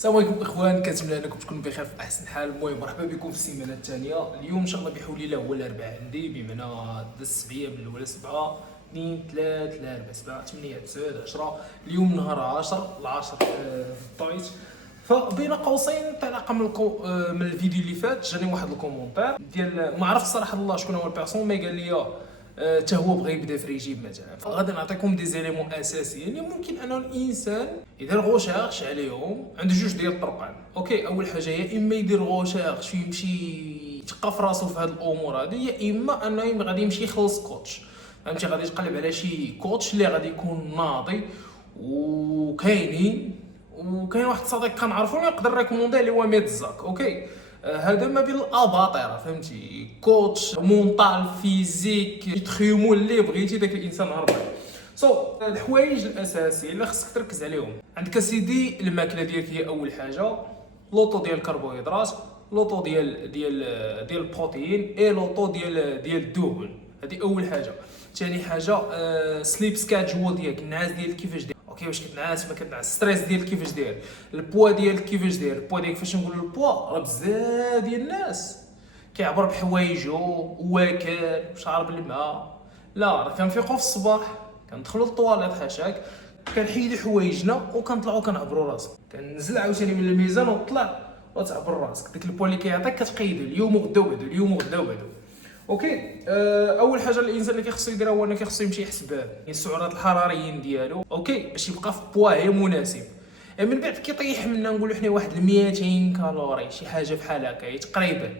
السلام عليكم اخوان، كنتمنى انكم تكونوا بخير في احسن حال. المهم مرحبا بكم في السيمانه الثانيه. اليوم ان شاء الله بحول الله هو الاربعاء عندي، بمعنى دز السبعيه من الاولى 7 2 3 4 7 8 9 10. اليوم نهار 10 العاشر في الطايت. فبين قوسين انطلاقا من الفيديو اللي فات جاني واحد الكومونتير ديال ما عرفت الصراحه الله شكون هو البيرسون، ما قال لي حتى هو بغى يبدا في ريجيم مثلا. فغادي نعطيكم دي زيليمون اساسيين اللي ممكن ان الانسان يدير غوشيرش عليهم. عنده جوج ديال الطرقان. اوكي، اول حاجه يا اما يدير غوشيرش ويمشي يتقى في راسو في هاد الامور هادي، يا اما انه غادي يمشي يخلص كوتش. فهمتي، غادي يتقلب على شي كوتش اللي غادي يكون ناضي وكاين واحد الصديق كنعرفو يقدر ريكومونديه اللي هو ميدزاك. اوكي، هذا ما بين الاباطره، فهمتي، كوتش مونطال فيزيك يتخيموا اللي بغيتي داك الانسان هربان. الحوايج الاساسيه اللي خصك تركز عليهم عندك سيدي، الماكله ديالك هي اول حاجه، لوطو ديال الكربوهيدرات، لوطو ديال البروتين، اي لوطو ديال الدهون. هذه اول حاجه. ثاني حاجه سليب سكادجول ديالك، النعاس ديالك كيفاش داير، اوكي، واش كتنعس ما كتنعس، ستريس ديالك كيفاش داير، البوا ديالك كيفاش داير. البوا ديالك فاش نقولوا البوا راه بزاف ديال الناس كيعبر بحوايجو، واكل شارب الماء. لا، راه كنفيقوا في الصباح كندخلوا للطواليط حاشاك، كنحيدوا حوايجنا وكنطلعوا كنعبروا راسنا، كننزل عاوتاني من الميزان ونطلع وتعبر راسك. داك البوا اللي كيعطيك كتقيدو اليوم وغدا وبعدو، اليوم وغدا وبعدو. اوكي، اول حاجه الانسان اللي كيخصو يديرها هو انه كيخصو يمشي يحسب السعرات الحراريين ديالو، اوكي، باش يبقى في بواعي مناسب. من بعد كيطيح منا نقولوا حنا واحد 200 كالوري، شي حاجه بحال هكا تقريبا.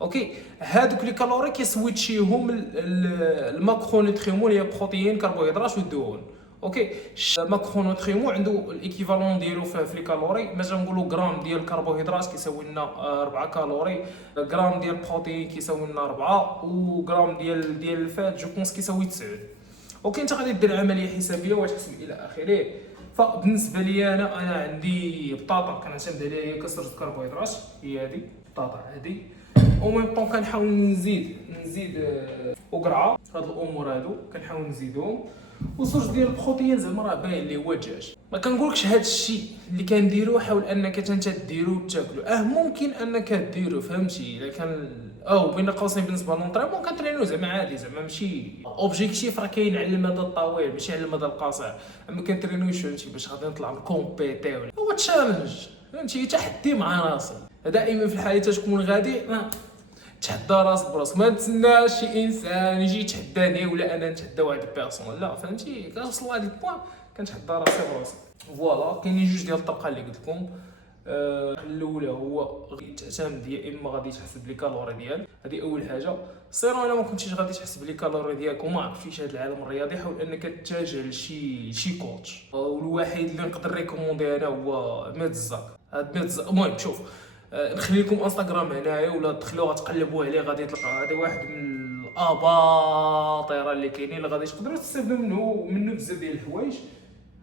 اوكي، هادوك لي كالوري كيسويتشيهم الماكرونيوتريمون اللي هي بروتين كربوهيدرات والدهون. اوكي، الماكرونيوتريمون عنده الايكيفالون ديالو في لي كالوري. مثلا نقولوا غرام ديال الكربوهيدرات كيساوي لنا 4 كالوري، غرام ديال البروتين كيساوي لنا 4، وغرام ديال الفات جو بونس كيساوي 9. اوكي، انت غادي دير عمليه حسابيه وتحسب الى اخره. فبالنسبه لي انا عندي بطاطا كنعتمد عليها، هي كسرة الكربوهيدرات، هي هذه البطاطا هذه. ومن طون كنحاول نزيد وقرعه. هاد الامور هادو كنحاول نزيدهم، وصوص ديال البروتين زعما راه باين لي هو الدجاج. ما كنقولكش هاد الشيء اللي كنديرو حاول انك انت ديرو وتاكلو، ممكن انك ديرو، فهمتي، الا كان بين قوسين بالنسبه للونطريمون كنترينو زعما عادي، زعما ماشي اوبجيكتيف، راه كاين على المدى الطويل ماشي على المدى القصير. اما كنترينوش فهمتي باش غادي نطلع نكومبيتي، هو تشالنج، فهمتي، تحدي مع راسك. دائما في الحياه تكون غادي تحدى راسك براسك، ما تسناش شي انسان يجي يتحداني ولا انا نتحدى واحد البيرسون، لا، فهمتي، كنوصل لواحد البوان كنتحدى راسي براسي. فوالا، كاينين جوج ديال الطرقات اللي قلت لكم. الاولى هو تعتمد يا اما غادي تحسب لي كالوري ديالك، هذه اول حاجه. سيرو الا ما كنتيش غادي تحسب لي كالوري ديالك وما عرفتيش هذا العالم الرياضي، حاول انك تتجه لشي كوتش. والوحيد اللي نقدر ريكوموندي انا هو ميدزاك. المهم شوف، نخلي لكم انستغرام هنايا ولا تدخلوا غتقلبوا عليه غادي تلقى هذا واحد من الاباطره اللي كاينين اللي غادي تقدروا تستافدوا منه بزاف ديال الحوايج.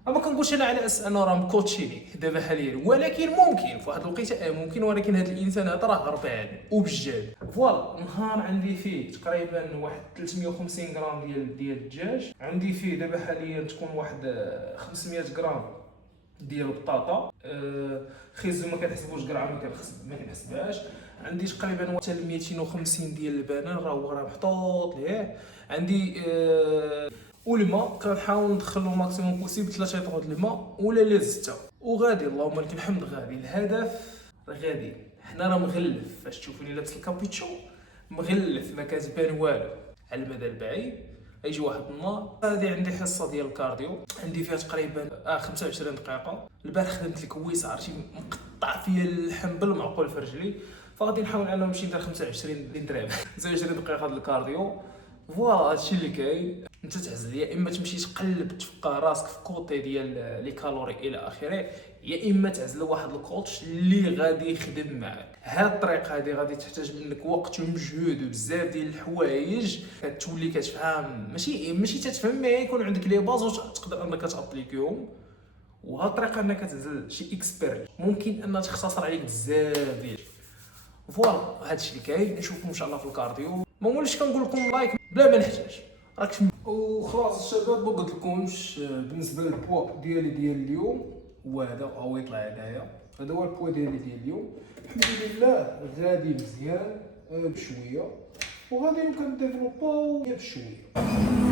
ما كنقولش انا على اساس انه راه مكوتشيني دابا حاليا، ولكن ممكن في واحد الوقيته ممكن، ولكن هذا الانسان هذا راه هربان وبجد. فوالا، نهار عندي فيه تقريبا واحد 350 غرام ديال الدجاج، عندي فيه دابا حاليا تكون واحد 500 غرام ديال البطاطا، خيزو ما كنحسبوش قرعه، ما كنحسبهاش. عندي تقريبا حتى 250 ديال البنان، راه محطوط ليه. عندي والماء كنحاول ندخلو ماكسيموم بوسيبل 3 لتر د الماء ولا لا 6، وغادي اللهم لك الحمد. غادي الهدف راه غادي، حنا راه مغلف. فاش تشوفوني لابس الكابيتشو مغلف ما كتبان والو على المدى البعيد. يجي واحد النهار غادي عندي حصه ديال الكارديو، عندي فيها تقريبا 25 دقيقه. البارح خدمت الكويس، عرفتي مقطع فيا اللحم بالمعقول في رجلي، فغادي نحاول انه نمشي ندير 25 درهم 25 دقيقه د الكارديو. فوالا هادشي اللي كاين. انت تعزل، يا اما تمشي تقلب تفقى راسك في كوتي ديال لي كالوري الى اخره، يا اما تعزل واحد الكوتش اللي غادي يخدم معاك. هاد الطريقه هادي غادي تحتاج منك وقت ومجهود وبزاف ديال الحوايج كتولي كتفهم، ماشي تتفهم، ما يكون عندك لي باز وتقدر انك تابليكيهم. وهاد الطريقه انك تعزل شي اكسبير ممكن انها تختصر عليك بزاف ديال. فوالا هادشي اللي كاين. نشوفكم ان شاء الله في الكارديو. ما موليش كنقول لكم لايك بلا ما نحتاج، راك وخلاص الشباب. ما قلت لكمش بالنسبه للبوا ديال اليوم هو هذا، هو يطلع هنايا هذا هو البوا ديالي ديال اليوم. الحمد لله غادي مزيان بشويه، وغادي كنديفلوباو بشويه.